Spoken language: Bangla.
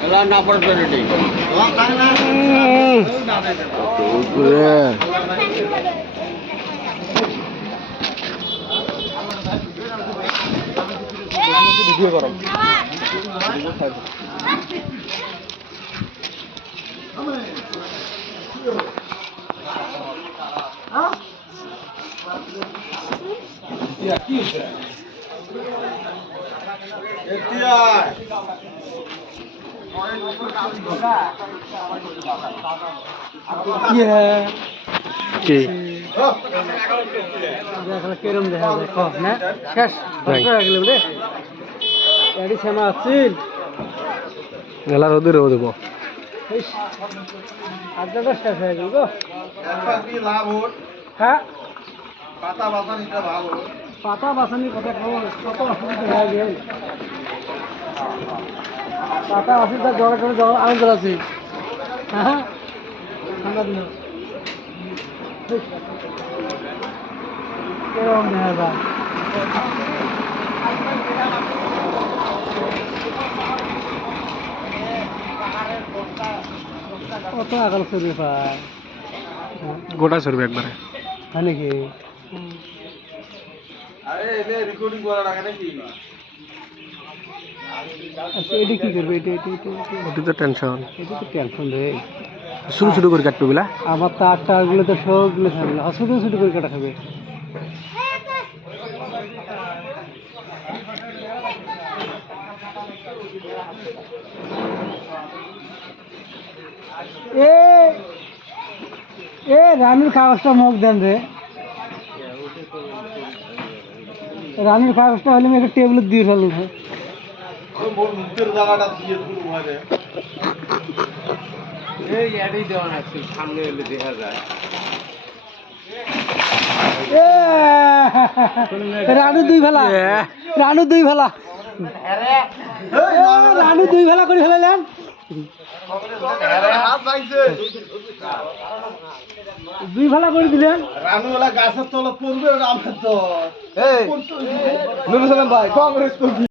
এলা না পড়ে তো রেডি ভিডিও করো কেরম দেখা যায় না শেষ এডি সেমা আছিল গেলা রোদে রোদ দেবো আজ শেষ হয়ে গেল গো হ্যাঁ পাতা বাসানির কথা খবর কত অসুবিধা হয়ে গেল পাতা অসুবিধা জল করে জল আনন্দ আছে হ্যাঁ ঠান্ডা দিন কেরম দেখা যায় কত আগাল চলবে পায় গোটা চলবে একবারে হয় নাকি আচ্ছা এটা কি করবে এটা ওটি তো টেনশন এটা তো টেনশন রে শুরু শুরু করে কাটবে বুলা আমার তো আটটা গুলো তো সবগুলো খাবে না ছোটো ছোটো করে কাটা খাবে এ রানীর কাগজটা মুখ দেন রে রানীর কাগজটা হলে একটা টেবিলে দিয়ে ফেলুন রানু দুই ভেলা রানু দুই ভেলা রানু দুই ভেলা করে ফেলালেন দুই ভেলা করে দিলেন রানু গাছের তলা পড়বে আমার তো ভাই কংগ্রেস